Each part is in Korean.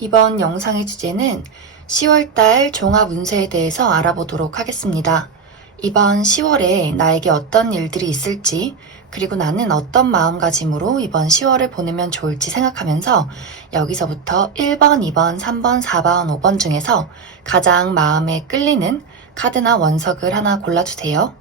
이번 영상의 주제는 10월달 종합 운세에 대해서 알아보도록 하겠습니다. 이번 10월에 나에게 어떤 일들이 있을지, 그리고 나는 어떤 마음가짐으로 이번 10월을 보내면 좋을지 생각하면서 여기서부터 1번, 2번, 3번, 4번, 5번 중에서 가장 마음에 끌리는 카드나 원석을 하나 골라주세요.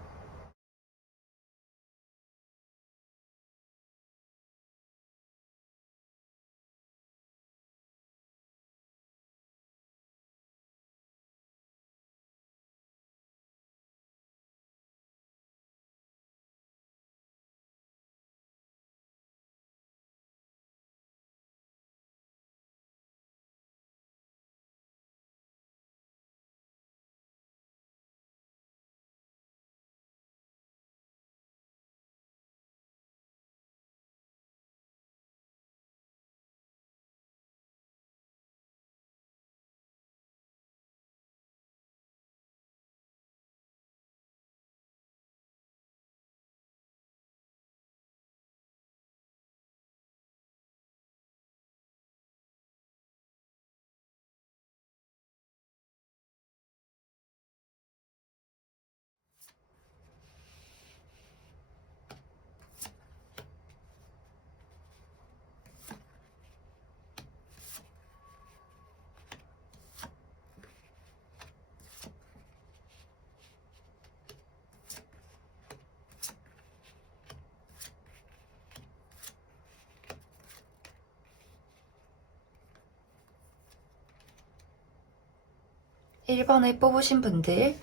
일 1번을 뽑으신 분들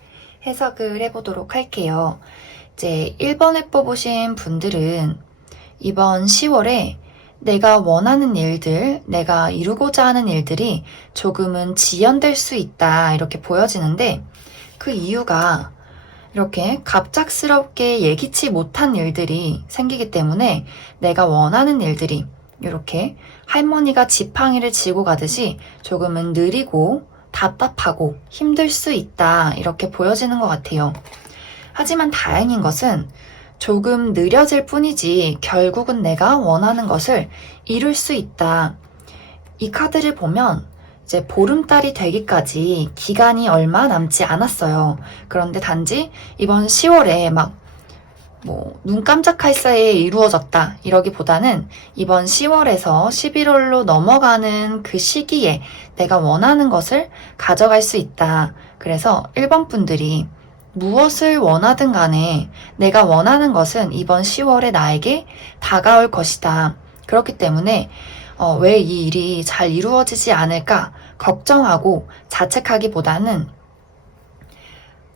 해석을 해보도록 할게요. 이제 1번을 뽑으신 분들은 이번 10월에 내가 원하는 일들, 내가 이루고자 하는 일들이 조금은 지연될 수 있다 이렇게 보여지는데, 그 이유가 이렇게 갑작스럽게 예기치 못한 일들이 생기기 때문에 내가 원하는 일들이 이렇게 할머니가 지팡이를 지고 가듯이 조금은 느리고 답답하고 힘들 수 있다 이렇게 보여지는 것 같아요. 하지만 다행인 것은 조금 느려질 뿐이지 결국은 내가 원하는 것을 이룰 수 있다. 이 카드를 보면 이제 보름달이 되기까지 기간이 얼마 남지 않았어요. 그런데 단지 이번 10월에 눈 깜짝할 사이에 이루어졌다 이러기보다는 이번 10월에서 11월로 넘어가는 그 시기에 내가 원하는 것을 가져갈 수 있다. 그래서 1번 분들이 무엇을 원하든 간에 내가 원하는 것은 이번 10월에 나에게 다가올 것이다. 그렇기 때문에 왜 이 일이 잘 이루어지지 않을까 걱정하고 자책하기보다는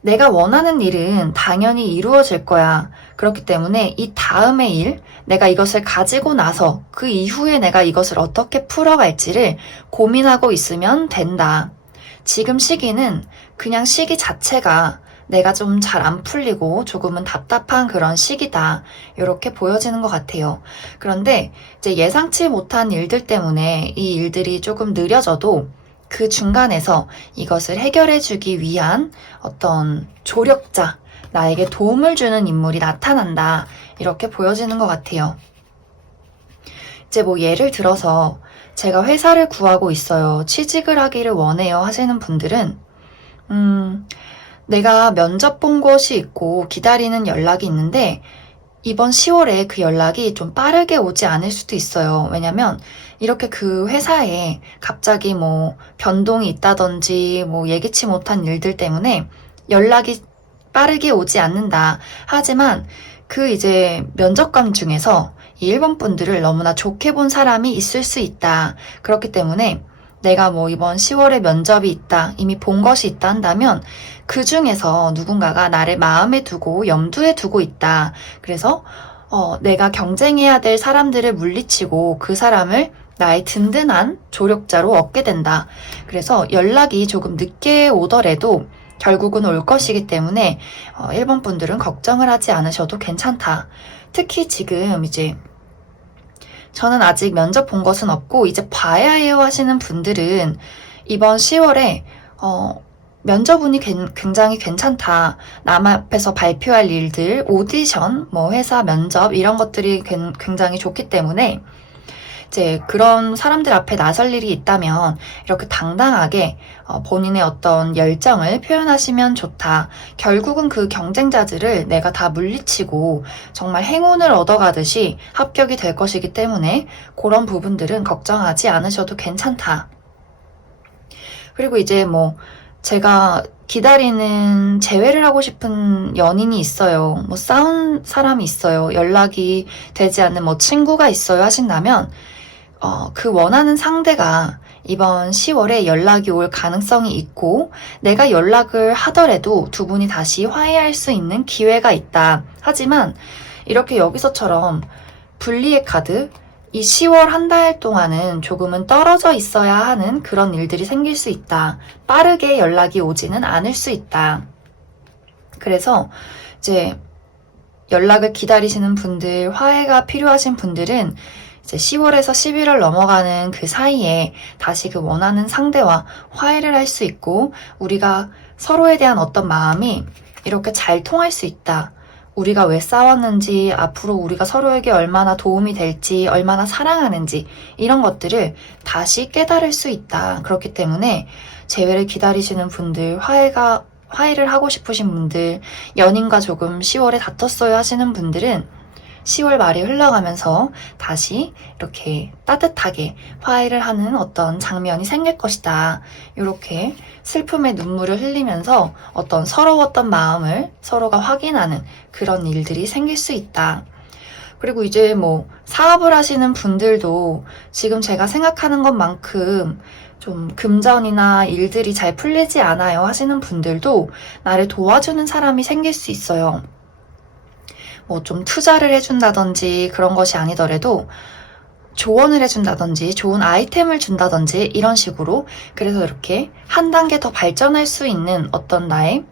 내가 원하는 일은 당연히 이루어질 거야. 그렇기 때문에 이 다음의 일, 내가 이것을 가지고 나서 그 이후에 내가 이것을 어떻게 풀어갈지를 고민하고 있으면 된다. 지금 시기는 그냥 시기 자체가 내가 좀 잘 안 풀리고 조금은 답답한 그런 시기다. 이렇게 보여지는 것 같아요. 그런데 이제 예상치 못한 일들 때문에 이 일들이 조금 느려져도 그 중간에서 이것을 해결해주기 위한 어떤 조력자, 나에게 도움을 주는 인물이 나타난다. 이렇게 보여지는 것 같아요. 이제 예를 들어서 제가 회사를 구하고 있어요. 취직을 하기를 원해요 하시는 분들은 내가 면접 본 곳이 있고 기다리는 연락이 있는데 이번 10월에 그 연락이 좀 빠르게 오지 않을 수도 있어요. 왜냐면 이렇게 그 회사에 갑자기 변동이 있다든지 예기치 못한 일들 때문에 연락이 빠르게 오지 않는다. 하지만 그 이제 면접관 중에서 이 1번 분들을 너무나 좋게 본 사람이 있을 수 있다. 그렇기 때문에 내가 이번 10월에 면접이 있다, 이미 본 것이 있다 한다면 그 중에서 누군가가 나를 마음에 두고 염두에 두고 있다. 그래서 내가 경쟁해야 될 사람들을 물리치고 그 사람을 나의 든든한 조력자로 얻게 된다. 그래서 연락이 조금 늦게 오더라도 결국은 올 것이기 때문에 1번 분들은 걱정을 하지 않으셔도 괜찮다. 특히 지금 이제 저는 아직 면접 본 것은 없고 이제 봐야 해요 하시는 분들은 이번 10월에 면접운이 굉장히 괜찮다. 남 앞에서 발표할 일들, 오디션, 회사 면접 이런 것들이 굉장히 좋기 때문에 이제 그런 사람들 앞에 나설 일이 있다면 이렇게 당당하게 본인의 어떤 열정을 표현하시면 좋다. 결국은 그 경쟁자들을 내가 다 물리치고 정말 행운을 얻어가듯이 합격이 될 것이기 때문에 그런 부분들은 걱정하지 않으셔도 괜찮다. 그리고 이제 뭐 제가 기다리는 재회를 하고 싶은 연인이 있어요. 뭐 싸운 사람이 있어요. 연락이 되지 않는 뭐 친구가 있어요 하신다면 그 원하는 상대가 이번 10월에 연락이 올 가능성이 있고 내가 연락을 하더라도 두 분이 다시 화해할 수 있는 기회가 있다. 하지만 이렇게 여기서처럼 분리의 카드, 이 10월 한 달 동안은 조금은 떨어져 있어야 하는 그런 일들이 생길 수 있다. 빠르게 연락이 오지는 않을 수 있다. 그래서 이제 연락을 기다리시는 분들, 화해가 필요하신 분들은 이제 10월에서 11월 넘어가는 그 사이에 다시 그 원하는 상대와 화해를 할 수 있고 우리가 서로에 대한 어떤 마음이 이렇게 잘 통할 수 있다. 우리가 왜 싸웠는지, 앞으로 우리가 서로에게 얼마나 도움이 될지, 얼마나 사랑하는지 이런 것들을 다시 깨달을 수 있다. 그렇기 때문에 재회를 기다리시는 분들, 화해를 하고 싶으신 분들, 연인과 조금 10월에 다퉜어요 하시는 분들은 10월 말이 흘러가면서 다시 이렇게 따뜻하게 화해를 하는 어떤 장면이 생길 것이다. 이렇게 슬픔의 눈물을 흘리면서 어떤 서러웠던 마음을 서로가 확인하는 그런 일들이 생길 수 있다. 그리고 이제 뭐 사업을 하시는 분들도 지금 제가 생각하는 것만큼 좀 금전이나 일들이 잘 풀리지 않아요 하시는 분들도 나를 도와주는 사람이 생길 수 있어요. 뭐 좀 투자를 해준다든지 그런 것이 아니더라도 조언을 해준다든지 좋은 아이템을 준다든지 이런 식으로 그래서 이렇게 한 단계 더 발전할 수 있는 어떤 나의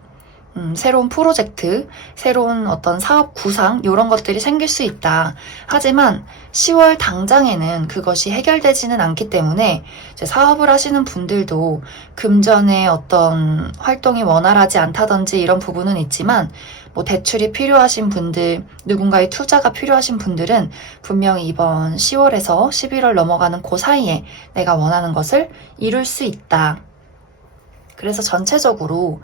새로운 프로젝트, 새로운 어떤 사업 구상 이런 것들이 생길 수 있다. 하지만 10월 당장에는 그것이 해결되지는 않기 때문에 이제 사업을 하시는 분들도 금전의 어떤 활동이 원활하지 않다든지 이런 부분은 있지만 뭐 대출이 필요하신 분들, 누군가의 투자가 필요하신 분들은 분명히 이번 10월에서 11월 넘어가는 그 사이에 내가 원하는 것을 이룰 수 있다. 그래서 전체적으로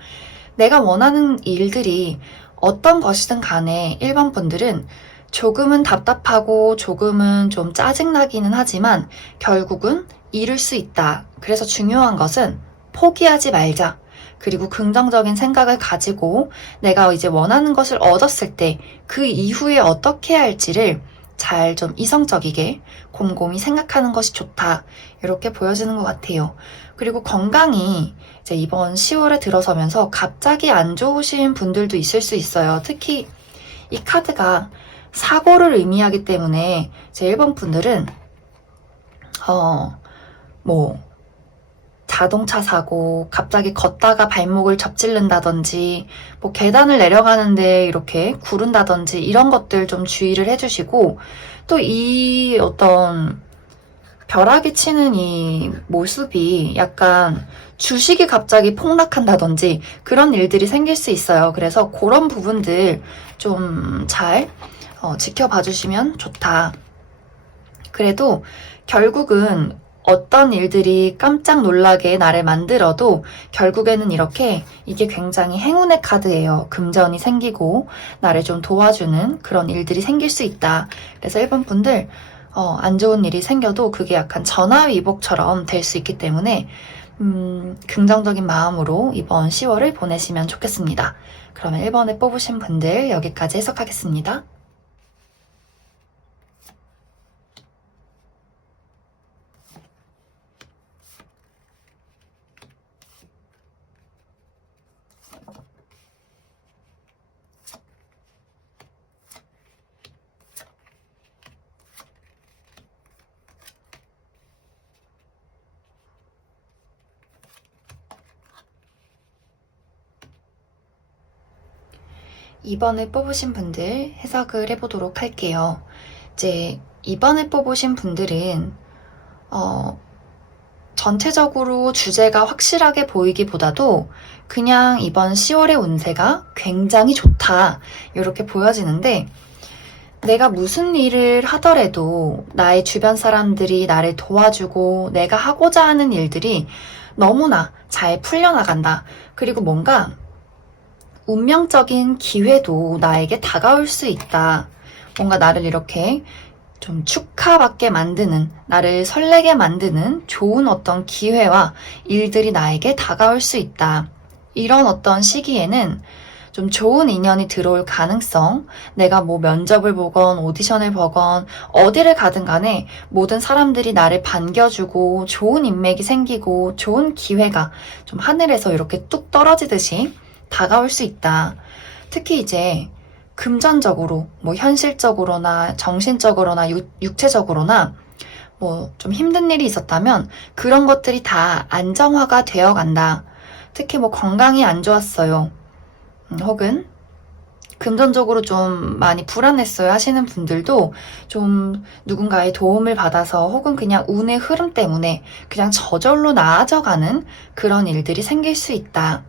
내가 원하는 일들이 어떤 것이든 간에 1번 분들은 조금은 답답하고 조금은 좀 짜증나기는 하지만 결국은 이룰 수 있다. 그래서 중요한 것은 포기하지 말자. 그리고 긍정적인 생각을 가지고 내가 이제 원하는 것을 얻었을 때 그 이후에 어떻게 할지를 잘 좀 이성적이게 곰곰이 생각하는 것이 좋다. 이렇게 보여지는 것 같아요. 그리고 건강이 이제 이번 10월에 들어서면서 갑자기 안 좋으신 분들도 있을 수 있어요. 특히 이 카드가 사고를 의미하기 때문에 이제 1번 분들은 뭐 자동차 사고, 갑자기 걷다가 발목을 접질른다든지, 뭐 계단을 내려가는데 이렇게 구른다든지 이런 것들 좀 주의를 해주시고, 또 이 어떤 벼락이 치는 이 모습이 약간 주식이 갑자기 폭락한다든지 그런 일들이 생길 수 있어요. 그래서 그런 부분들 좀 잘 지켜봐 주시면 좋다. 그래도 결국은 어떤 일들이 깜짝 놀라게 나를 만들어도 결국에는 이렇게 이게 굉장히 행운의 카드예요. 금전이 생기고 나를 좀 도와주는 그런 일들이 생길 수 있다. 그래서 1번 분들 안 좋은 일이 생겨도 그게 약간 전화위복처럼 될 수 있기 때문에 긍정적인 마음으로 이번 10월을 보내시면 좋겠습니다. 그러면 1번에 뽑으신 분들 여기까지 해석하겠습니다. 이번에 뽑으신 분들 해석을 해보도록 할게요. 이제 이번에 뽑으신 분들은 전체적으로 주제가 확실하게 보이기보다도 그냥 이번 10월의 운세가 굉장히 좋다 이렇게 보여지는데 내가 무슨 일을 하더라도 나의 주변 사람들이 나를 도와주고 내가 하고자 하는 일들이 너무나 잘 풀려나간다. 그리고 뭔가 운명적인 기회도 나에게 다가올 수 있다. 뭔가 나를 이렇게 좀 축하받게 만드는, 나를 설레게 만드는 좋은 어떤 기회와 일들이 나에게 다가올 수 있다. 이런 어떤 시기에는 좀 좋은 인연이 들어올 가능성, 내가 뭐 면접을 보건 오디션을 보건 어디를 가든 간에 모든 사람들이 나를 반겨주고 좋은 인맥이 생기고 좋은 기회가 좀 하늘에서 이렇게 뚝 떨어지듯이 다가올 수 있다. 특히 이제 금전적으로, 뭐 현실적으로나 정신적으로나 육체적으로나 뭐 좀 힘든 일이 있었다면 그런 것들이 다 안정화가 되어 간다. 특히 뭐 건강이 안 좋았어요. 혹은 금전적으로 좀 많이 불안했어요 하시는 분들도 좀 누군가의 도움을 받아서 혹은 그냥 운의 흐름 때문에 그냥 저절로 나아져가는 그런 일들이 생길 수 있다.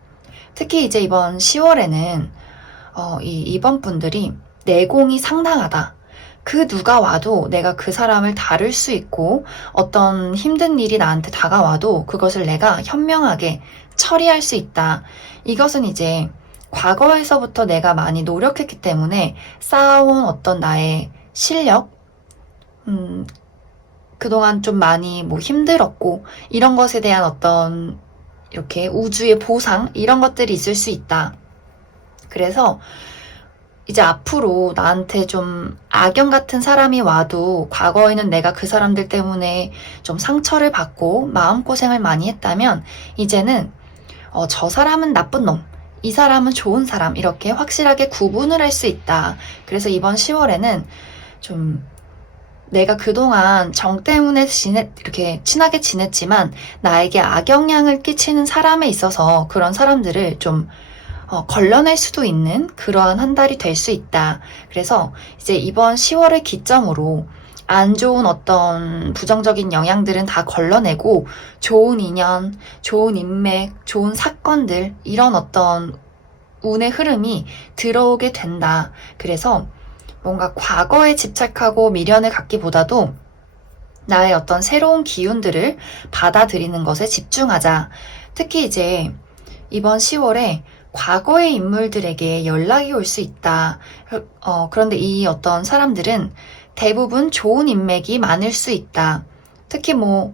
특히 이제 이번 10월에는 이번 분들이 내공이 상당하다. 그 누가 와도 내가 그 사람을 다룰 수 있고 어떤 힘든 일이 나한테 다가와도 그것을 내가 현명하게 처리할 수 있다. 이것은 이제 과거에서부터 내가 많이 노력했기 때문에 쌓아온 어떤 나의 실력, 그동안 좀 많이 뭐 힘들었고 이런 것에 대한 어떤 이렇게 우주의 보상 이런 것들이 있을 수 있다. 그래서 이제 앞으로 나한테 좀 악연 같은 사람이 와도 과거에는 내가 그 사람들 때문에 좀 상처를 받고 마음고생을 많이 했다면 이제는 저 사람은 나쁜 놈, 이 사람은 좋은 사람 이렇게 확실하게 구분을 할 수 있다. 그래서 이번 10월에는 좀 내가 그동안 정 때문에 이렇게 친하게 지냈지만 나에게 악영향을 끼치는 사람에 있어서 그런 사람들을 좀 걸러낼 수도 있는 그러한 한 달이 될 수 있다. 그래서 이제 이번 10월을 기점으로 안 좋은 어떤 부정적인 영향들은 다 걸러내고 좋은 인연, 좋은 인맥, 좋은 사건들 이런 어떤 운의 흐름이 들어오게 된다. 그래서 뭔가 과거에 집착하고 미련을 갖기보다도 나의 어떤 새로운 기운들을 받아들이는 것에 집중하자. 특히 이제 이번 10월에 과거의 인물들에게 연락이 올 수 있다. 그런데 이 어떤 사람들은 대부분 좋은 인맥이 많을 수 있다. 특히 뭐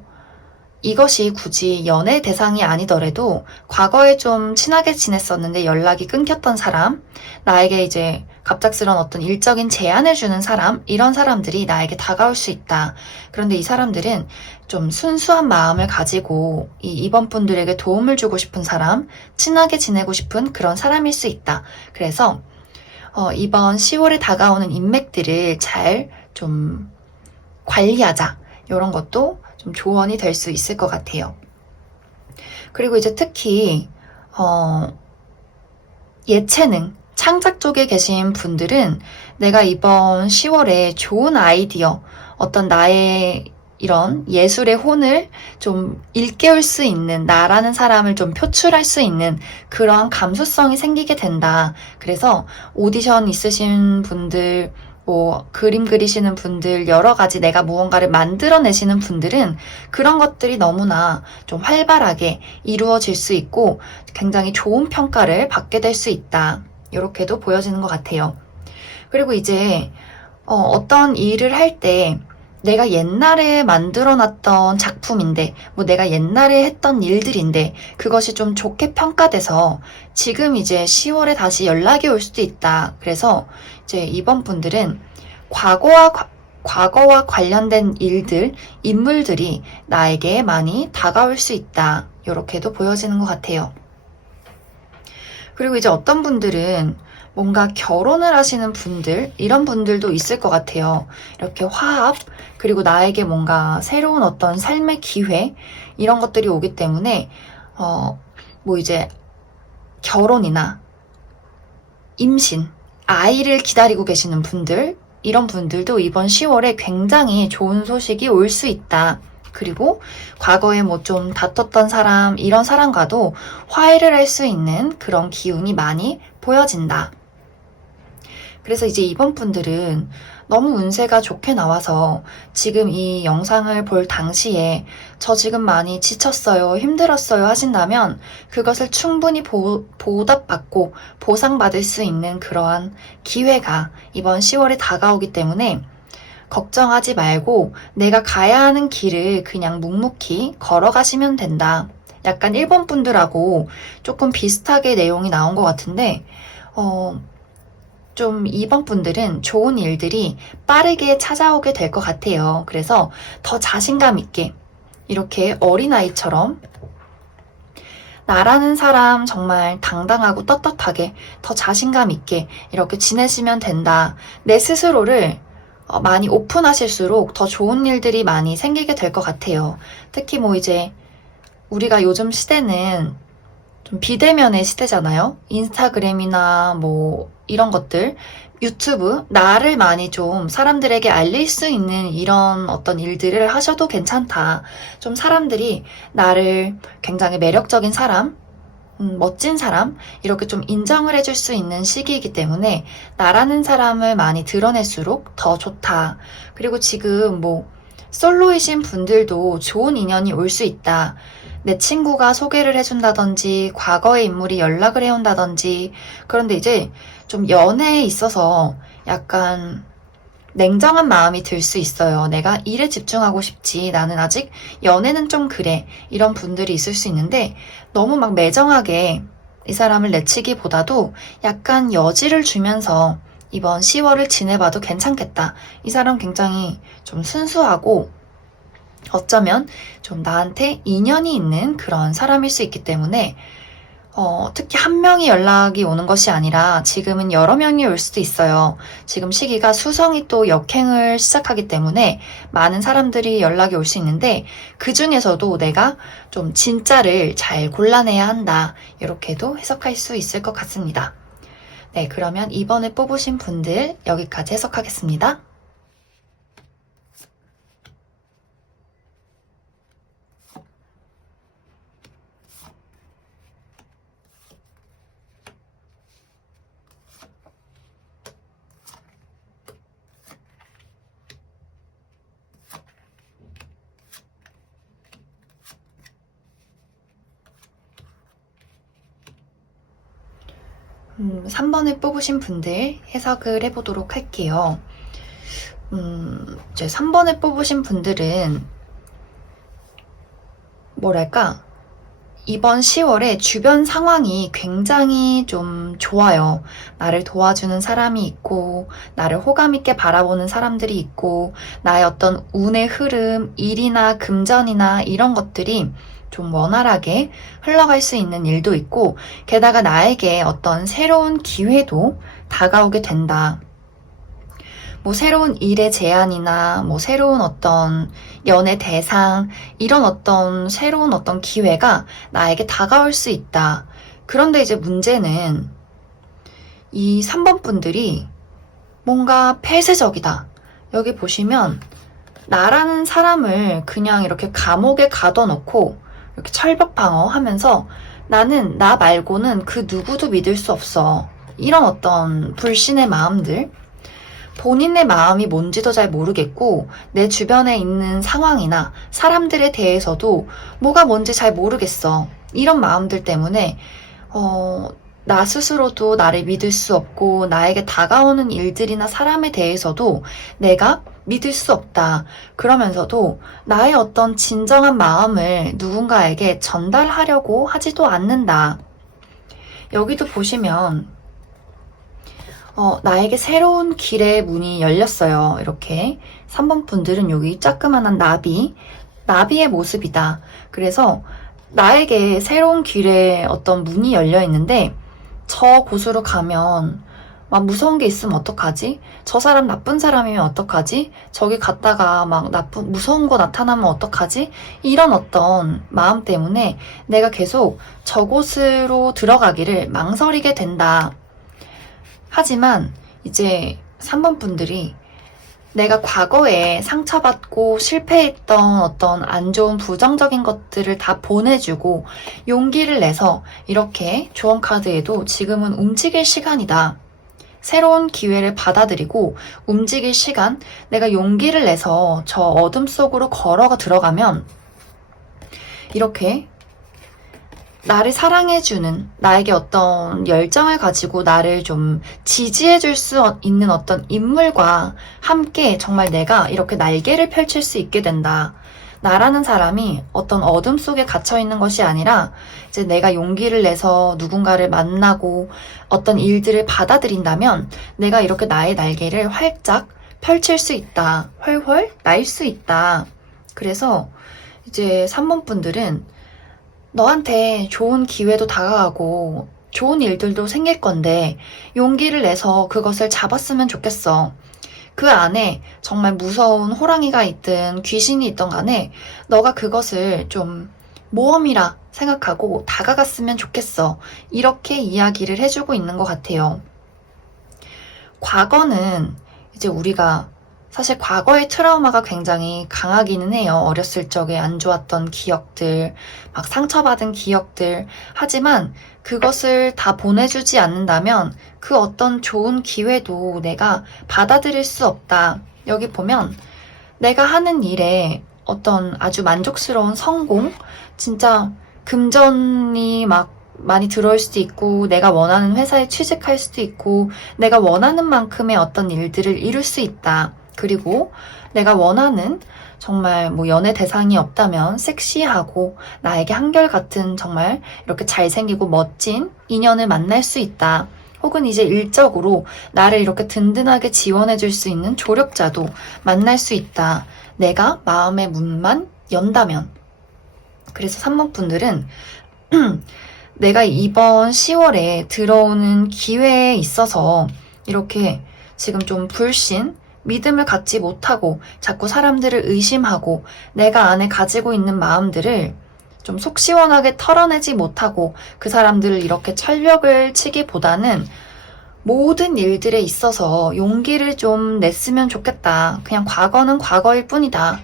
이것이 굳이 연애 대상이 아니더라도 과거에 좀 친하게 지냈었는데 연락이 끊겼던 사람, 나에게 이제 갑작스런 어떤 일적인 제안을 주는 사람, 이런 사람들이 나에게 다가올 수 있다. 그런데 이 사람들은 좀 순수한 마음을 가지고 이번 분들에게 도움을 주고 싶은 사람, 친하게 지내고 싶은 그런 사람일 수 있다. 그래서 이번 10월에 다가오는 인맥들을 잘 좀 관리하자. 이런 것도 좀 조언이 될 수 있을 것 같아요. 그리고 이제 특히 예체능, 창작 쪽에 계신 분들은 내가 이번 10월에 좋은 아이디어, 어떤 나의 이런 예술의 혼을 좀 일깨울 수 있는 나라는 사람을 좀 표출할 수 있는 그러한 감수성이 생기게 된다. 그래서 오디션 있으신 분들, 뭐 그림 그리시는 분들, 여러 가지 내가 무언가를 만들어내시는 분들은 그런 것들이 너무나 좀 활발하게 이루어질 수 있고 굉장히 좋은 평가를 받게 될 수 있다. 이렇게도 보여지는 것 같아요. 그리고 이제 어떤 일을 할 때 내가 옛날에 만들어놨던 작품인데 뭐 내가 옛날에 했던 일들인데 그것이 좀 좋게 평가돼서 지금 이제 10월에 다시 연락이 올 수도 있다. 그래서 이제 이번 분들은 과거와 관련된 일들, 인물들이 나에게 많이 다가올 수 있다. 이렇게도 보여지는 것 같아요. 그리고 이제 어떤 분들은 뭔가 결혼을 하시는 분들, 이런 분들도 있을 것 같아요. 이렇게 화합, 그리고 나에게 뭔가 새로운 어떤 삶의 기회, 이런 것들이 오기 때문에, 뭐 이제 결혼이나 임신, 아이를 기다리고 계시는 분들, 이런 분들도 이번 10월에 굉장히 좋은 소식이 올 수 있다. 그리고 과거에 뭐 좀 다퉜던 사람, 이런 사람과도 화해를 할 수 있는 그런 기운이 많이 보여진다. 그래서 이제 이번 분들은 너무 운세가 좋게 나와서 지금 이 영상을 볼 당시에 저 지금 많이 지쳤어요, 힘들었어요 하신다면 그것을 충분히 보답받고 보상받을 수 있는 그러한 기회가 이번 10월에 다가오기 때문에 걱정하지 말고 내가 가야 하는 길을 그냥 묵묵히 걸어가시면 된다. 약간 일본 분들하고 조금 비슷하게 내용이 나온 것 같은데 좀 이번 분들은 좋은 일들이 빠르게 찾아오게 될 것 같아요. 그래서 더 자신감 있게 이렇게 어린아이처럼 나라는 사람 정말 당당하고 떳떳하게 더 자신감 있게 이렇게 지내시면 된다. 내 스스로를 많이 오픈하실수록 더 좋은 일들이 많이 생기게 될 것 같아요. 특히 뭐 이제 우리가 요즘 시대는 좀 비대면의 시대잖아요. 인스타그램이나 뭐 이런 것들, 유튜브, 나를 많이 좀 사람들에게 알릴 수 있는 이런 어떤 일들을 하셔도 괜찮다. 좀 사람들이 나를 굉장히 매력적인 사람, 멋진 사람, 이렇게 좀 인정을 해줄 수 있는 시기이기 때문에 나라는 사람을 많이 드러낼수록 더 좋다. 그리고 지금 뭐 솔로이신 분들도 좋은 인연이 올 수 있다. 내 친구가 소개를 해준다든지 과거의 인물이 연락을 해온다든지. 그런데 이제 좀 연애에 있어서 약간 냉정한 마음이 들 수 있어요. 내가 일에 집중하고 싶지. 나는 아직 연애는 좀 그래. 이런 분들이 있을 수 있는데 너무 막 매정하게 이 사람을 내치기보다도 약간 여지를 주면서 이번 10월을 지내봐도 괜찮겠다. 이 사람 굉장히 좀 순수하고 어쩌면 좀 나한테 인연이 있는 그런 사람일 수 있기 때문에 특히 한 명이 연락이 오는 것이 아니라 지금은 여러 명이 올 수도 있어요. 지금 시기가 수성이 또 역행을 시작하기 때문에 많은 사람들이 연락이 올 수 있는데 그 중에서도 내가 좀 진짜를 잘 골라내야 한다. 이렇게도 해석할 수 있을 것 같습니다. 네, 그러면 이번에 뽑으신 분들 여기까지 해석하겠습니다. 3번을 뽑으신 분들 해석을 해보도록 할게요. 이제 3번을 뽑으신 분들은 뭐랄까, 이번 10월에 주변 상황이 굉장히 좀 좋아요. 나를 도와주는 사람이 있고, 나를 호감 있게 바라보는 사람들이 있고, 나의 어떤 운의 흐름, 일이나 금전이나 이런 것들이 좀 원활하게 흘러갈 수 있는 일도 있고, 게다가 나에게 어떤 새로운 기회도 다가오게 된다. 뭐 새로운 일의 제안이나 뭐 새로운 어떤 연애 대상, 이런 어떤 새로운 어떤 기회가 나에게 다가올 수 있다. 그런데 이제 문제는 이 3번 분들이 뭔가 폐쇄적이다. 여기 보시면 나라는 사람을 그냥 이렇게 감옥에 가둬놓고 이렇게 철벽 방어하면서 나는 나 말고는 그 누구도 믿을 수 없어. 이런 어떤 불신의 마음들, 본인의 마음이 뭔지도 잘 모르겠고 내 주변에 있는 상황이나 사람들에 대해서도 뭐가 뭔지 잘 모르겠어. 이런 마음들 때문에 나 스스로도 나를 믿을 수 없고 나에게 다가오는 일들이나 사람에 대해서도 내가 믿을 수 없다. 그러면서도 나의 어떤 진정한 마음을 누군가에게 전달하려고 하지도 않는다. 여기도 보시면 나에게 새로운 길의 문이 열렸어요. 이렇게 3번 분들은 여기 자그만한 나비의 모습이다. 그래서 나에게 새로운 길에 어떤 문이 열려 있는데 저 곳으로 가면 막 무서운 게 있으면 어떡하지? 저 사람 나쁜 사람이면 어떡하지? 저기 갔다가 막 무서운 거 나타나면 어떡하지? 이런 어떤 마음 때문에 내가 계속 저곳으로 들어가기를 망설이게 된다. 하지만 이제 3번 분들이 내가 과거에 상처받고 실패했던 어떤 안 좋은 부정적인 것들을 다 보내주고 용기를 내서 이렇게 조언 카드에도 지금은 움직일 시간이다. 새로운 기회를 받아들이고 움직일 시간, 내가 용기를 내서 저 어둠 속으로 걸어가 들어가면 이렇게 나를 사랑해주는, 나에게 어떤 열정을 가지고 나를 좀 지지해줄 수 있는 어떤 인물과 함께 정말 내가 이렇게 날개를 펼칠 수 있게 된다. 나라는 사람이 어떤 어둠 속에 갇혀있는 것이 아니라 이제 내가 용기를 내서 누군가를 만나고 어떤 일들을 받아들인다면 내가 이렇게 나의 날개를 활짝 펼칠 수 있다. 훨훨 날 수 있다. 그래서 이제 3번 분들은 너한테 좋은 기회도 다가가고 좋은 일들도 생길 건데 용기를 내서 그것을 잡았으면 좋겠어. 그 안에 정말 무서운 호랑이가 있든 귀신이 있던 간에 너가 그것을 좀 모험이라 생각하고 다가갔으면 좋겠어. 이렇게 이야기를 해주고 있는 것 같아요. 과거는 이제 우리가 사실 과거의 트라우마가 굉장히 강하기는 해요. 어렸을 적에 안 좋았던 기억들, 막 상처받은 기억들. 하지만 그것을 다 보내주지 않는다면 그 어떤 좋은 기회도 내가 받아들일 수 없다. 여기 보면 내가 하는 일에 어떤 아주 만족스러운 성공, 진짜 금전이 막 많이 들어올 수도 있고, 내가 원하는 회사에 취직할 수도 있고, 내가 원하는 만큼의 어떤 일들을 이룰 수 있다. 그리고 내가 원하는 정말 뭐 연애 대상이 없다면 섹시하고 나에게 한결같은 정말 이렇게 잘생기고 멋진 인연을 만날 수 있다. 혹은 이제 일적으로 나를 이렇게 든든하게 지원해줄 수 있는 조력자도 만날 수 있다. 내가 마음의 문만 연다면. 그래서 3번 분들은 내가 이번 10월에 들어오는 기회에 있어서 이렇게 지금 좀 불신, 믿음을 갖지 못하고 자꾸 사람들을 의심하고 내가 안에 가지고 있는 마음들을 좀 속 시원하게 털어내지 못하고 그 사람들을 이렇게 철벽을 치기보다는 모든 일들에 있어서 용기를 좀 냈으면 좋겠다. 그냥 과거는 과거일 뿐이다.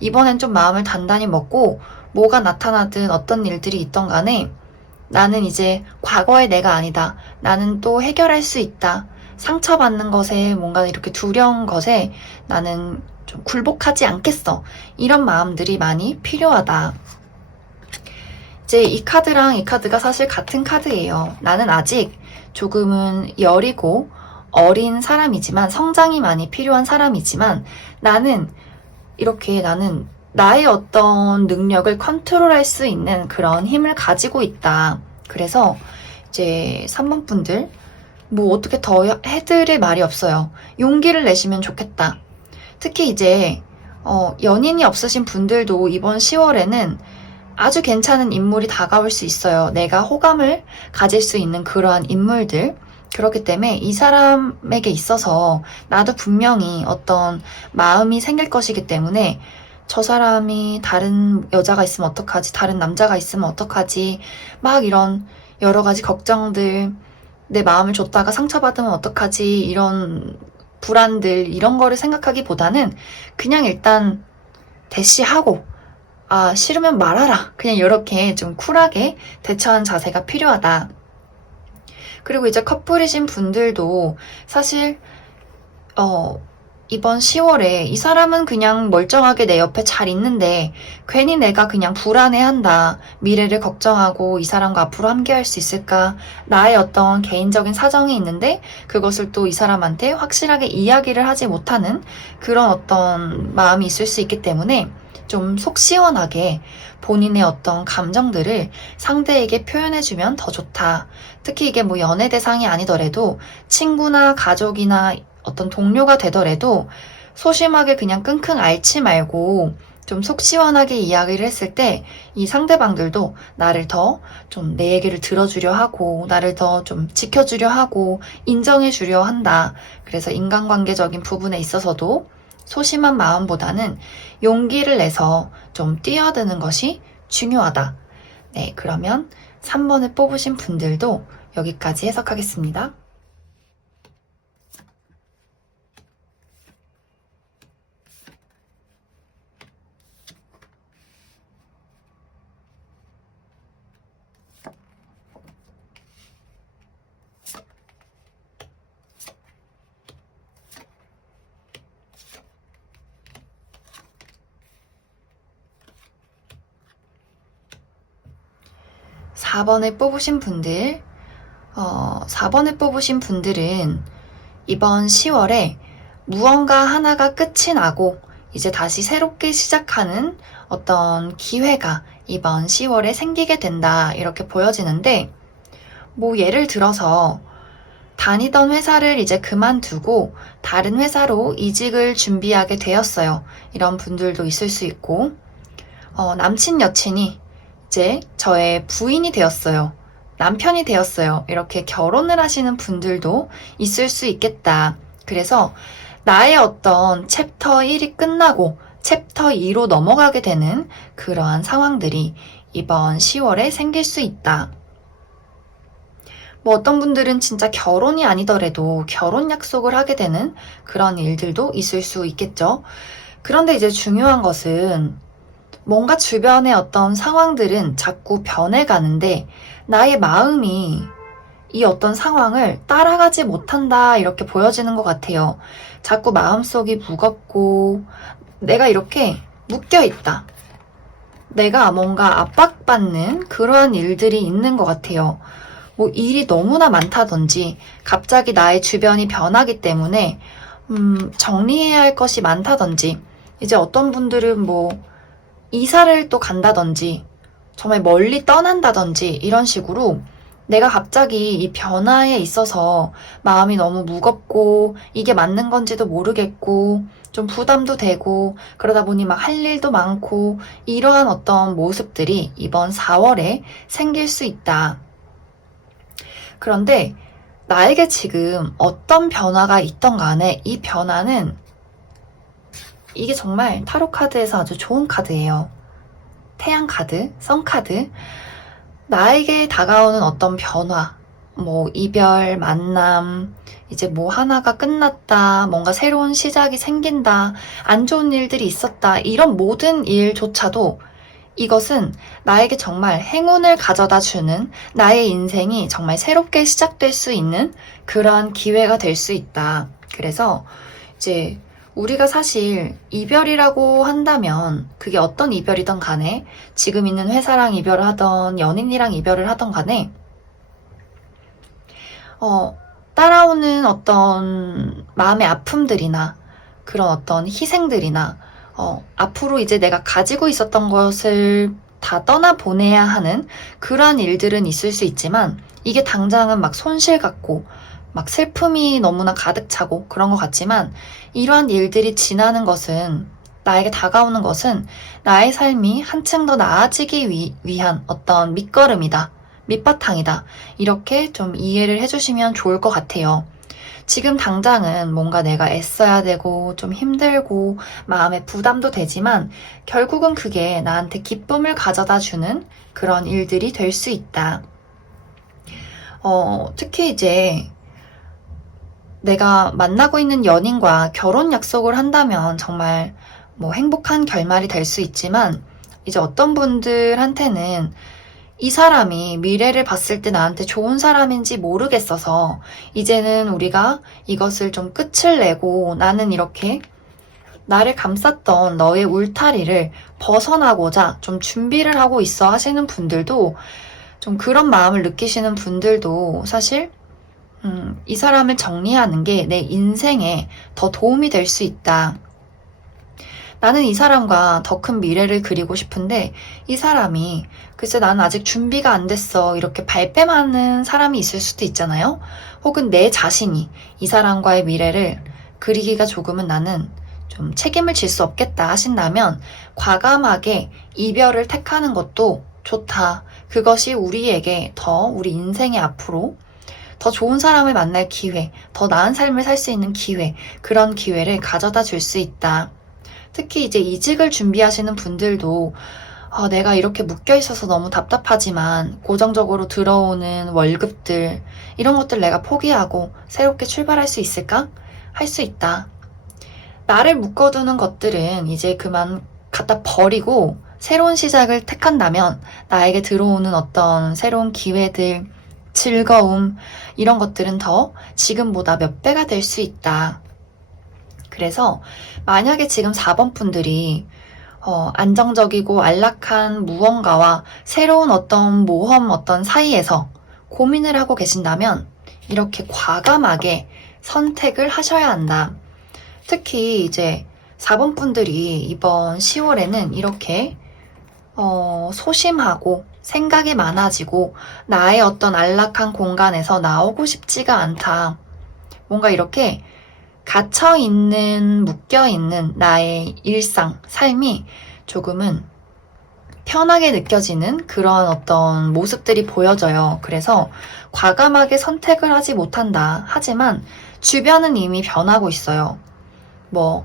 이번엔 좀 마음을 단단히 먹고 뭐가 나타나든 어떤 일들이 있던 간에 나는 이제 과거의 내가 아니다. 나는 또 해결할 수 있다. 상처받는 것에 뭔가 이렇게 두려운 것에 나는 좀 굴복하지 않겠어. 이런 마음들이 많이 필요하다. 이제 이 카드랑 이 카드가 사실 같은 카드예요. 나는 아직 조금은 여리고 어린 사람이지만 성장이 많이 필요한 사람이지만 나는 나의 어떤 능력을 컨트롤할 수 있는 그런 힘을 가지고 있다. 그래서 이제 3번 분들 뭐 어떻게 더 해드릴 말이 없어요. 용기를 내시면 좋겠다. 특히 이제 연인이 없으신 분들도 이번 10월에는 아주 괜찮은 인물이 다가올 수 있어요. 내가 호감을 가질 수 있는 그러한 인물들. 그렇기 때문에 이 사람에게 있어서 나도 분명히 어떤 마음이 생길 것이기 때문에 저 사람이 다른 여자가 있으면 어떡하지? 다른 남자가 있으면 어떡하지? 막 이런 여러 가지 걱정들, 내 마음을 줬다가 상처받으면 어떡하지? 이런 불안들, 이런 거를 생각하기보다는 그냥 일단 대시하고 싫으면 말하라. 그냥 이렇게 좀 쿨하게 대처하는 자세가 필요하다. 그리고 이제 커플이신 분들도 사실 이번 10월에 이 사람은 그냥 멀쩡하게 내 옆에 잘 있는데 괜히 내가 그냥 불안해한다. 미래를 걱정하고 이 사람과 앞으로 함께할 수 있을까? 나의 어떤 개인적인 사정이 있는데 그것을 또 이 사람한테 확실하게 이야기를 하지 못하는 그런 어떤 마음이 있을 수 있기 때문에 좀 속 시원하게 본인의 어떤 감정들을 상대에게 표현해주면 더 좋다. 특히 이게 뭐 연애 대상이 아니더라도 친구나 가족이나 어떤 동료가 되더라도 소심하게 그냥 끙끙 앓지 말고 좀 속 시원하게 이야기를 했을 때 이 상대방들도 나를 더 좀 내 얘기를 들어주려 하고 나를 더 좀 지켜주려 하고 인정해주려 한다. 그래서 인간관계적인 부분에 있어서도 소심한 마음보다는 용기를 내서 좀 뛰어드는 것이 중요하다. 네, 그러면 3번을 뽑으신 분들도 여기까지 해석하겠습니다. 4번을 뽑으신 분들, 4번을 뽑으신 분들은 이번 10월에 무언가 하나가 끝이 나고 이제 다시 새롭게 시작하는 어떤 기회가 이번 10월에 생기게 된다, 이렇게 보여지는데, 뭐 예를 들어서 다니던 회사를 이제 그만두고 다른 회사로 이직을 준비하게 되었어요. 이런 분들도 있을 수 있고, 남친 여친이 이제 저의 부인이 되었어요. 남편이 되었어요. 이렇게 결혼을 하시는 분들도 있을 수 있겠다. 그래서 나의 어떤 챕터 1이 끝나고 챕터 2로 넘어가게 되는 그러한 상황들이 이번 10월에 생길 수 있다. 뭐 어떤 분들은 진짜 결혼이 아니더라도 결혼 약속을 하게 되는 그런 일들도 있을 수 있겠죠. 그런데 이제 중요한 것은 뭔가 주변의 어떤 상황들은 자꾸 변해가는데 나의 마음이 이 어떤 상황을 따라가지 못한다, 이렇게 보여지는 것 같아요. 자꾸 마음속이 무겁고 내가 이렇게 묶여있다. 내가 뭔가 압박받는 그러한 일들이 있는 것 같아요. 뭐 일이 너무나 많다든지 갑자기 나의 주변이 변하기 때문에 정리해야 할 것이 많다든지, 이제 어떤 분들은 뭐 이사를 또 간다든지 정말 멀리 떠난다든지 이런 식으로 내가 갑자기 이 변화에 있어서 마음이 너무 무겁고 이게 맞는 건지도 모르겠고 좀 부담도 되고 그러다 보니 막 할 일도 많고, 이러한 어떤 모습들이 이번 4월에 생길 수 있다. 그런데 나에게 지금 어떤 변화가 있던 간에 이 변화는, 이게 정말 타로 카드에서 아주 좋은 카드예요. 태양 카드, 선 카드. 나에게 다가오는 어떤 변화, 뭐 이별, 만남, 이제 뭐 하나가 끝났다, 뭔가 새로운 시작이 생긴다, 안 좋은 일들이 있었다, 이런 모든 일조차도 이것은 나에게 정말 행운을 가져다 주는, 나의 인생이 정말 새롭게 시작될 수 있는 그러한 기회가 될 수 있다. 그래서 이제 우리가 사실 이별이라고 한다면 그게 어떤 이별이든 간에, 지금 있는 회사랑 이별을 하던 연인이랑 이별을 하던 간에 따라오는 어떤 마음의 아픔들이나 그런 어떤 희생들이나 앞으로 이제 내가 가지고 있었던 것을 다 떠나보내야 하는 그러한 일들은 있을 수 있지만, 이게 당장은 막 손실 같고 막 슬픔이 너무나 가득 차고 그런 것 같지만, 이러한 일들이 지나는 것은, 나에게 다가오는 것은 나의 삶이 한층 더 나아지기 위한 어떤 밑거름이다, 밑바탕이다, 이렇게 좀 이해를 해주시면 좋을 것 같아요. 지금 당장은 뭔가 내가 애써야 되고 좀 힘들고 마음에 부담도 되지만 결국은 그게 나한테 기쁨을 가져다 주는 그런 일들이 될 수 있다. 특히 이제 내가 만나고 있는 연인과 결혼 약속을 한다면 정말 뭐 행복한 결말이 될 수 있지만, 이제 어떤 분들한테는 이 사람이 미래를 봤을 때 나한테 좋은 사람인지 모르겠어서 이제는 우리가 이것을 좀 끝을 내고 나는 이렇게 나를 감쌌던 너의 울타리를 벗어나고자 좀 준비를 하고 있어 하시는 분들도, 좀 그런 마음을 느끼시는 분들도 사실 이 사람을 정리하는 게 내 인생에 더 도움이 될 수 있다. 나는 이 사람과 더 큰 미래를 그리고 싶은데 이 사람이 글쎄 나는 아직 준비가 안 됐어, 이렇게 발뺌하는 사람이 있을 수도 있잖아요. 혹은 내 자신이 이 사람과의 미래를 그리기가 조금은 나는 좀 책임을 질 수 없겠다 하신다면 과감하게 이별을 택하는 것도 좋다. 그것이 우리에게 더 우리 인생의 앞으로 더 좋은 사람을 만날 기회, 더 나은 삶을 살 수 있는 기회, 그런 기회를 가져다 줄 수 있다. 특히 이제 이직을 준비하시는 분들도 내가 이렇게 묶여있어서 너무 답답하지만 고정적으로 들어오는 월급들, 이런 것들 내가 포기하고 새롭게 출발할 수 있을까? 할 수 있다. 나를 묶어두는 것들은 이제 그만 갖다 버리고 새로운 시작을 택한다면 나에게 들어오는 어떤 새로운 기회들, 즐거움, 이런 것들은 더 지금보다 몇 배가 될 수 있다. 그래서 만약에 지금 4번 분들이 안정적이고 안락한 무언가와 새로운 어떤 모험 어떤 사이에서 고민을 하고 계신다면 이렇게 과감하게 선택을 하셔야 한다. 특히 이제 4번 분들이 이번 10월에는 이렇게 소심하고 생각이 많아지고 나의 어떤 안락한 공간에서 나오고 싶지가 않다. 뭔가 이렇게 갇혀있는, 묶여있는 나의 일상, 삶이 조금은 편하게 느껴지는 그런 어떤 모습들이 보여져요. 그래서 과감하게 선택을 하지 못한다. 하지만 주변은 이미 변하고 있어요. 뭐,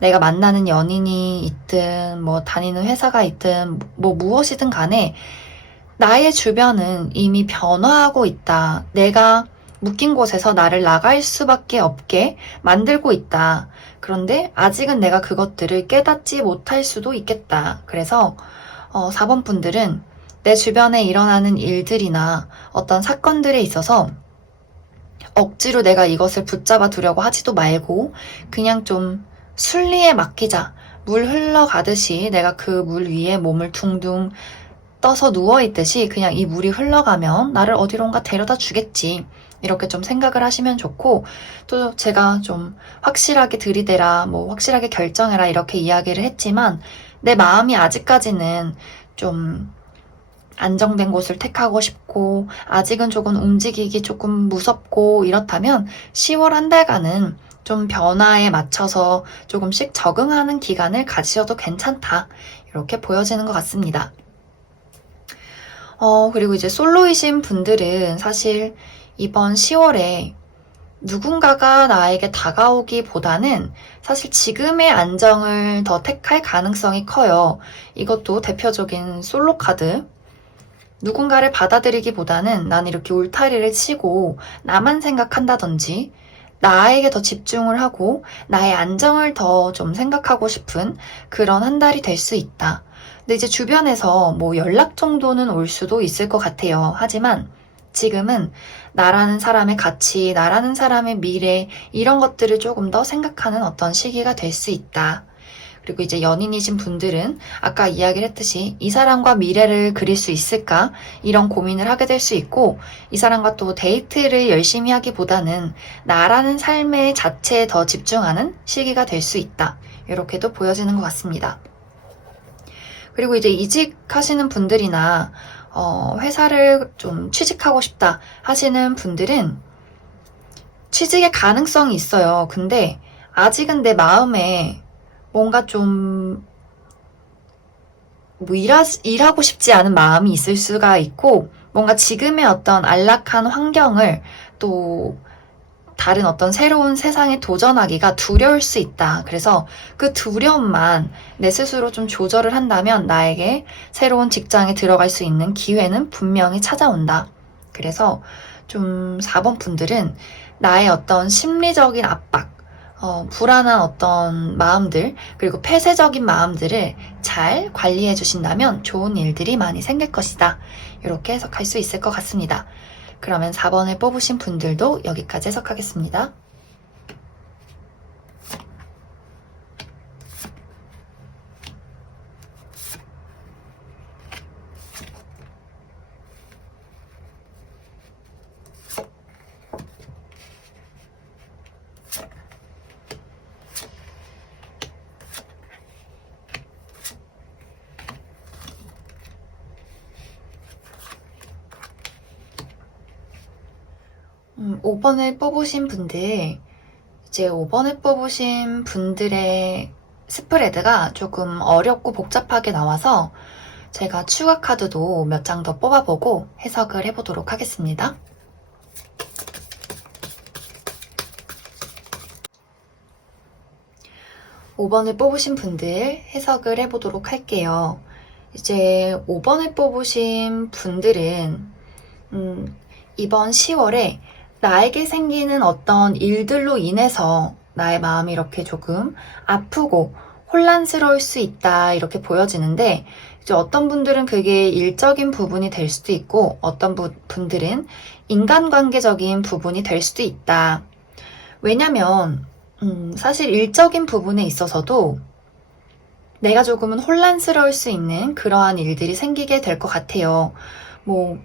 내가 만나는 연인이 있든, 뭐, 다니는 회사가 있든, 뭐, 무엇이든 간에 나의 주변은 이미 변화하고 있다. 내가 묶인 곳에서 나를 나갈 수밖에 없게 만들고 있다. 그런데 아직은 내가 그것들을 깨닫지 못할 수도 있겠다. 그래서 4번 분들은 내 주변에 일어나는 일들이나 어떤 사건들에 있어서 억지로 내가 이것을 붙잡아 두려고 하지도 말고 그냥 좀 순리에 맡기자. 물 흘러가듯이 내가 그 물 위에 몸을 둥둥 떠서 누워있듯이 그냥 이 물이 흘러가면 나를 어디론가 데려다 주겠지. 이렇게 좀 생각을 하시면 좋고, 또 제가 좀 확실하게 들이대라, 뭐 확실하게 결정해라 이렇게 이야기를 했지만 내 마음이 아직까지는 좀 안정된 곳을 택하고 싶고 아직은 조금 움직이기 조금 무섭고 이렇다면 10월 한 달간은 좀 변화에 맞춰서 조금씩 적응하는 기간을 가지셔도 괜찮다. 이렇게 보여지는 것 같습니다. 그리고 이제 솔로이신 분들은 사실 이번 10월에 누군가가 나에게 다가오기보다는 사실 지금의 안정을 더 택할 가능성이 커요. 이것도 대표적인 솔로 카드. 누군가를 받아들이기보다는 난 이렇게 울타리를 치고 나만 생각한다든지 나에게 더 집중을 하고 나의 안정을 더 좀 생각하고 싶은 그런 한 달이 될 수 있다. 근데 이제 주변에서 뭐 연락 정도는 올 수도 있을 것 같아요. 하지만 지금은 나라는 사람의 가치, 나라는 사람의 미래 이런 것들을 조금 더 생각하는 어떤 시기가 될 수 있다. 그리고 이제 연인이신 분들은 아까 이야기를 했듯이 이 사람과 미래를 그릴 수 있을까? 이런 고민을 하게 될 수 있고 이 사람과 또 데이트를 열심히 하기보다는 나라는 삶의 자체에 더 집중하는 시기가 될 수 있다. 이렇게도 보여지는 것 같습니다. 그리고 이제 이직하시는 분들이나 회사를 좀 취직하고 싶다 하시는 분들은 취직의 가능성이 있어요. 근데 아직은 내 마음에 뭔가 좀 뭐 일하고 싶지 않은 마음이 있을 수가 있고 뭔가 지금의 어떤 안락한 환경을 또 다른 어떤 새로운 세상에 도전하기가 두려울 수 있다. 그래서 그 두려움만 내 스스로 좀 조절을 한다면 나에게 새로운 직장에 들어갈 수 있는 기회는 분명히 찾아온다. 그래서 좀 4번 분들은 나의 어떤 심리적인 압박, 불안한 어떤 마음들, 그리고 폐쇄적인 마음들을 잘 관리해 주신다면 좋은 일들이 많이 생길 것이다. 이렇게 해석할 수 있을 것 같습니다. 그러면 4번을 뽑으신 분들도 여기까지 해석하겠습니다. 음, 5번을 뽑으신 분들, 이제 5번을 뽑으신 분들의 스프레드가 조금 어렵고 복잡하게 나와서 제가 추가 카드도 몇 장 더 뽑아보고 해석을 해보도록 하겠습니다. (5번을) 뽑으신 분들 해석을 해보도록 할게요. 이제 5번을 뽑으신 분들은 이번 10월에 나에게 생기는 어떤 일들로 인해서 나의 마음이 이렇게 조금 아프고 혼란스러울 수 있다 이렇게 보여지는데 이제 어떤 분들은 그게 일적인 부분이 될 수도 있고 어떤 분들은 인간관계적인 부분이 될 수도 있다. 왜냐면 사실 일적인 부분에 있어서도 내가 조금은 혼란스러울 수 있는 그러한 일들이 생기게 될 것 같아요. 뭐,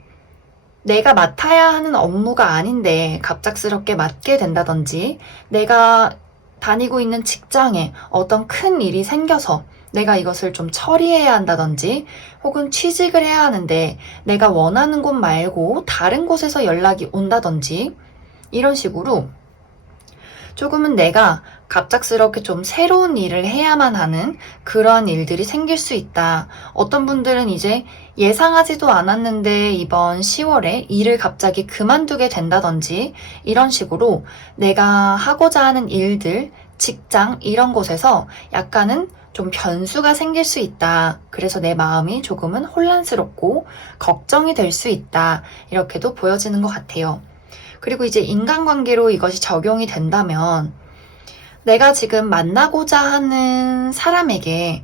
내가 맡아야 하는 업무가 아닌데 갑작스럽게 맡게 된다든지, 내가 다니고 있는 직장에 어떤 큰 일이 생겨서 내가 이것을 좀 처리해야 한다든지, 혹은 취직을 해야 하는데 내가 원하는 곳 말고 다른 곳에서 연락이 온다든지, 이런 식으로 조금은 내가 갑작스럽게 좀 새로운 일을 해야만 하는 그러한 일들이 생길 수 있다. 어떤 분들은 이제 예상하지도 않았는데 이번 10월에 일을 갑자기 그만두게 된다든지, 이런 식으로 내가 하고자 하는 일들, 직장 이런 곳에서 약간은 좀 변수가 생길 수 있다. 그래서 내 마음이 조금은 혼란스럽고 걱정이 될 수 있다. 이렇게도 보여지는 것 같아요. 그리고 이제 인간관계로 이것이 적용이 된다면, 내가 지금 만나고자 하는 사람에게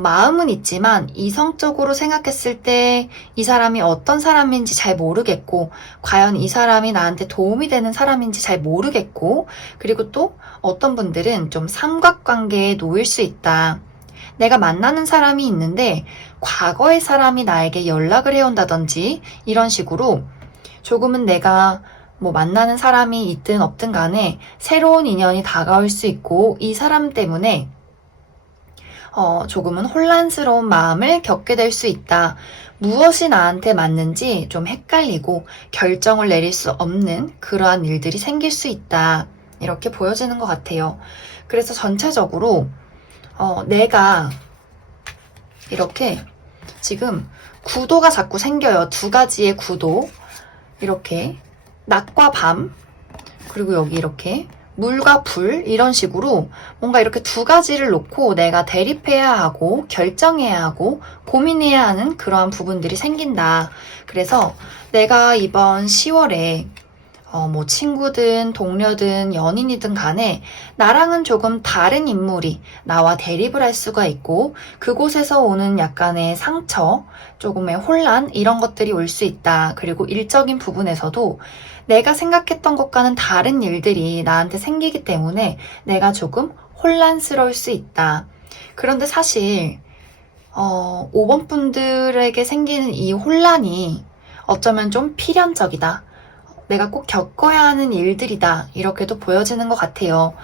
마음은 있지만 이성적으로 생각했을 때 이 사람이 어떤 사람인지 잘 모르겠고, 과연 이 사람이 나한테 도움이 되는 사람인지 잘 모르겠고, 그리고 또 어떤 분들은 좀 삼각관계에 놓일 수 있다. 내가 만나는 사람이 있는데 과거의 사람이 나에게 연락을 해온다든지, 이런 식으로 조금은 내가 뭐 만나는 사람이 있든 없든 간에 새로운 인연이 다가올 수 있고, 이 사람 때문에 조금은 혼란스러운 마음을 겪게 될 수 있다. 무엇이 나한테 맞는지 좀 헷갈리고 결정을 내릴 수 없는 그러한 일들이 생길 수 있다. 이렇게 보여지는 것 같아요. 그래서 전체적으로 내가 이렇게 지금 구도가 자꾸 생겨요. 두 가지의 구도. 이렇게 낮과 밤, 그리고 여기 이렇게 물과 불, 이런 식으로 뭔가 이렇게 두 가지를 놓고 내가 대립해야 하고 결정해야 하고 고민해야 하는 그러한 부분들이 생긴다. 그래서 내가 이번 10월에 뭐 친구든 동료든 연인이든 간에 나랑은 조금 다른 인물이 나와 대립을 할 수가 있고, 그곳에서 오는 약간의 상처, 조금의 혼란, 이런 것들이 올 수 있다. 그리고 일적인 부분에서도 내가 생각했던 것과는 다른 일들이 나한테 생기기 때문에 내가 조금 혼란스러울 수 있다. 그런데 사실 5번 분들에게 생기는 이 혼란이 어쩌면 좀 필연적이다. 내가 꼭 겪어야 하는 일들이다. 이렇게도 보여지는 것 같아요.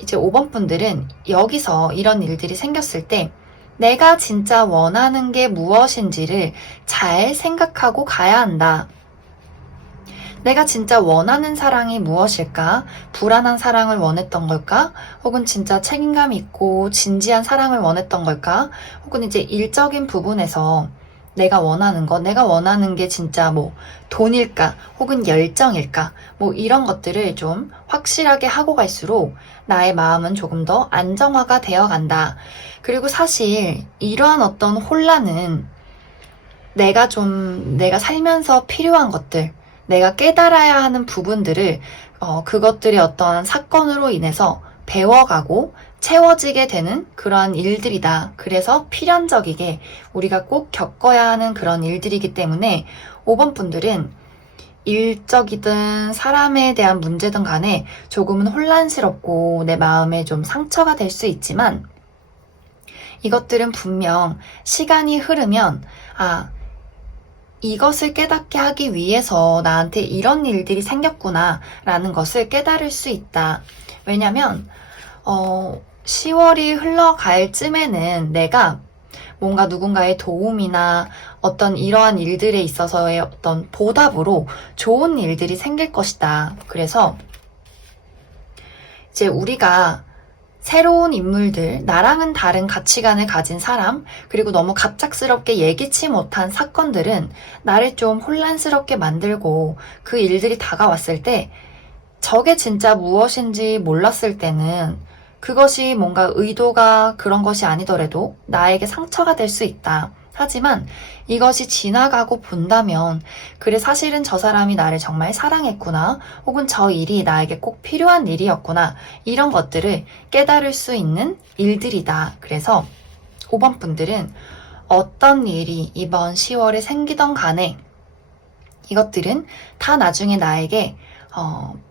이제 5번 분들은 여기서 이런 일들이 생겼을 때 내가 진짜 원하는 게 무엇인지를 잘 생각하고 가야 한다. 내가 진짜 원하는 사랑이 무엇일까? 불안한 사랑을 원했던 걸까? 혹은 진짜 책임감 있고 진지한 사랑을 원했던 걸까? 혹은 이제 일적인 부분에서 내가 원하는 게 진짜 뭐 돈일까? 혹은 열정일까? 뭐 이런 것들을 좀 확실하게 하고 갈수록 나의 마음은 조금 더 안정화가 되어 간다. 그리고 사실 이러한 어떤 혼란은 내가 살면서 필요한 것들, 내가 깨달아야 하는 부분들을 그것들이 어떤 사건으로 인해서 배워가고 채워지게 되는 그러한 일들이다. 그래서 필연적이게 우리가 꼭 겪어야 하는 그런 일들이기 때문에 5번 분들은 일적이든 사람에 대한 문제든 간에 조금은 혼란스럽고 내 마음에 좀 상처가 될 수 있지만, 이것들은 분명 시간이 흐르면 이것을 깨닫게 하기 위해서 나한테 이런 일들이 생겼구나 라는 것을 깨달을 수 있다. 왜냐면 10월이 흘러갈 쯤에는 내가 뭔가 누군가의 도움이나 어떤 이러한 일들에 있어서의 어떤 보답으로 좋은 일들이 생길 것이다. 그래서 이제 우리가 새로운 인물들, 나랑은 다른 가치관을 가진 사람, 그리고 너무 갑작스럽게 예기치 못한 사건들은 나를 좀 혼란스럽게 만들고, 그 일들이 다가왔을 때 저게 진짜 무엇인지 몰랐을 때는 그것이 뭔가 의도가 그런 것이 아니더라도 나에게 상처가 될 수 있다. 하지만 이것이 지나가고 본다면, 그래, 사실은 저 사람이 나를 정말 사랑했구나, 혹은 저 일이 나에게 꼭 필요한 일이었구나, 이런 것들을 깨달을 수 있는 일들이다. 그래서 5번 분들은 어떤 일이 이번 10월에 생기던 간에 이것들은 다 나중에 나에게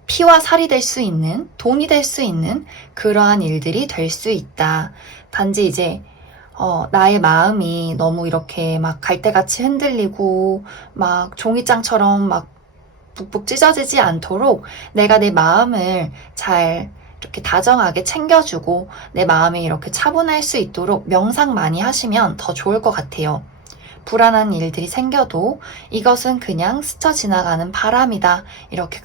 피와 살이 될 수 있는, 돈이 될 수 있는 그러한 일들이 될 수 있다. 단지 이제 나의 마음이 너무 이렇게 막 갈대같이 흔들리고 막 종이장처럼 막 북북 찢어지지 않도록 내가 내 마음을 잘 이렇게 다정하게 챙겨주고 내 마음이 이렇게 차분할 수 있도록 명상 많이 하시면 더 좋을 것 같아요. 불안한 일들이 생겨도 이것은 그냥 스쳐 지나가는 바람이다. 이렇게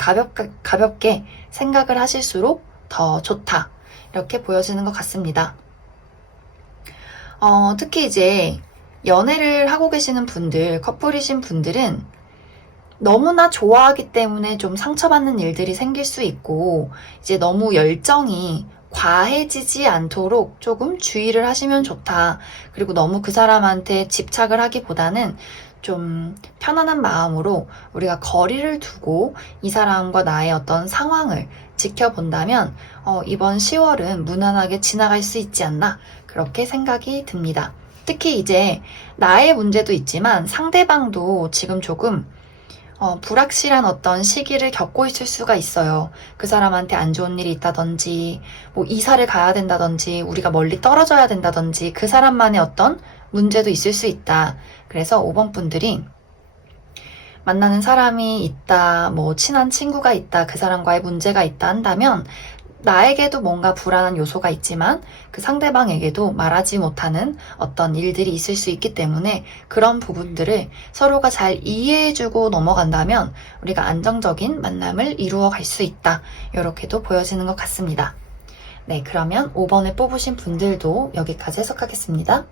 가볍게 생각을 하실수록 더 좋다. 이렇게 보여지는 것 같습니다. 특히 이제 연애를 하고 계시는 분들, 커플이신 분들은 너무나 좋아하기 때문에 좀 상처받는 일들이 생길 수 있고, 이제 너무 열정이 과해지지 않도록 조금 주의를 하시면 좋다. 그리고 너무 그 사람한테 집착을 하기보다는 좀 편안한 마음으로 우리가 거리를 두고 이 사람과 나의 어떤 상황을 지켜본다면, 이번 10월은 무난하게 지나갈 수 있지 않나, 그렇게 생각이 듭니다. 특히 이제 나의 문제도 있지만 상대방도 지금 조금 불확실한 어떤 시기를 겪고 있을 수가 있어요. 그 사람한테 안 좋은 일이 있다든지, 뭐 이사를 가야 된다든지, 우리가 멀리 떨어져야 된다든지, 그 사람만의 어떤 문제도 있을 수 있다. 그래서 5번 분들이 만나는 사람이 있다, 뭐 친한 친구가 있다, 그 사람과의 문제가 있다 한다면 나에게도 뭔가 불안한 요소가 있지만 그 상대방에게도 말하지 못하는 어떤 일들이 있을 수 있기 때문에 그런 부분들을 서로가 잘 이해해주고 넘어간다면 우리가 안정적인 만남을 이루어 갈 수 있다. 이렇게도 보여지는 것 같습니다. 네, 그러면 5번을 뽑으신 분들도 여기까지 해석하겠습니다.